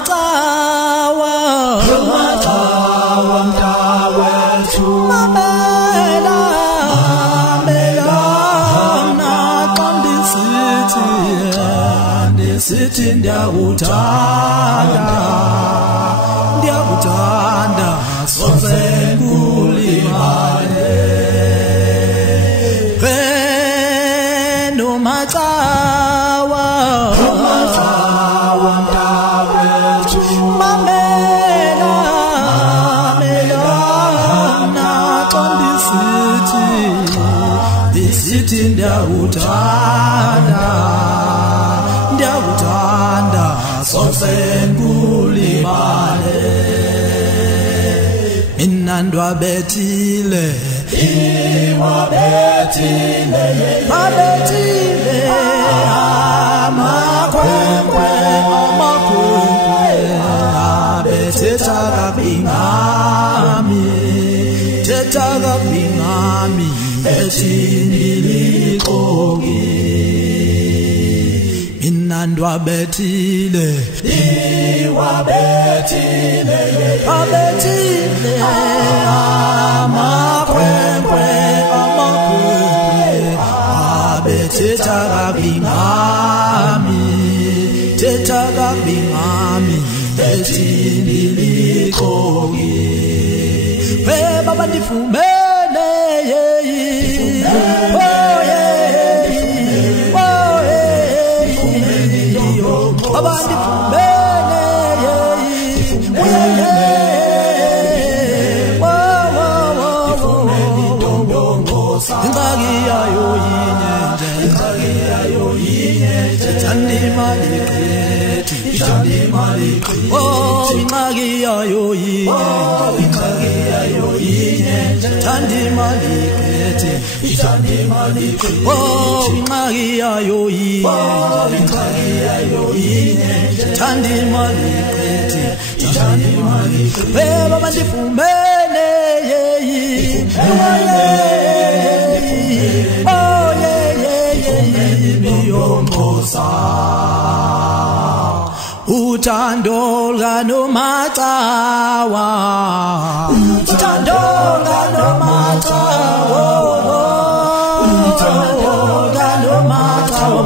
UNomacawa mntawethu mamela ndisithi ndiyakuthanda sonke kulimale UNomacawa mntawethu mamela ndisithi ndiyakuthanda sonke kulimale mina ndwabethile amakhwenkwe abethetha kabi ngami ethi ndilixoki mina ndwabethile amakhwenkwe abethetha kabi ngami ethi ndilixoki baba ndifumene uthando lukaNomacawa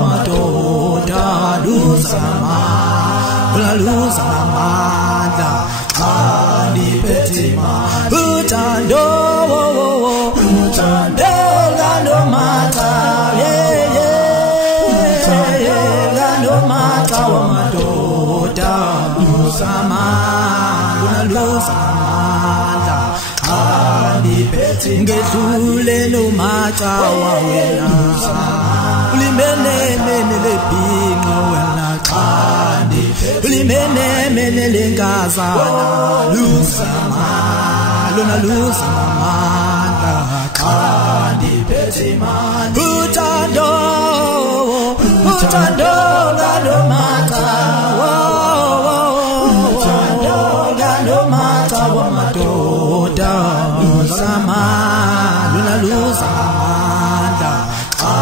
madoda luzamandla xa liphethe imali uthando lukaNomacawa madoda luzamandla xa liphethe ngedlule Nomacawa wena ulimene lebhinqa wena xa ulimene lenkazana luzamandla xa liphethe imali uthando kaNomacawa madoda luzamandla xa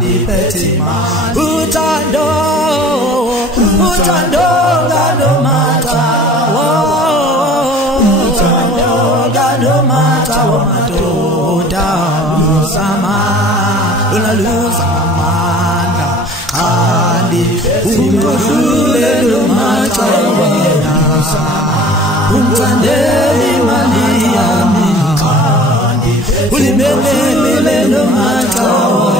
liphethe imali uthando kaNomacawa madoda luzamandla xa ungidlule Nomacawa ungithandele imali yami ulimele Nomacawa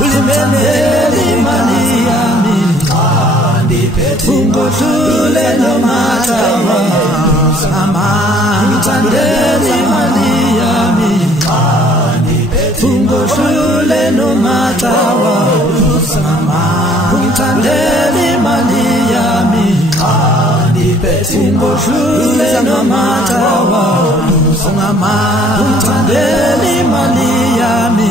ulimele imali yami ungidlule Nomacawa ungithandele imali yami ungidlule Nomacawa ungithandele imali yami ungidlule Nomacawa ungithandele imali yami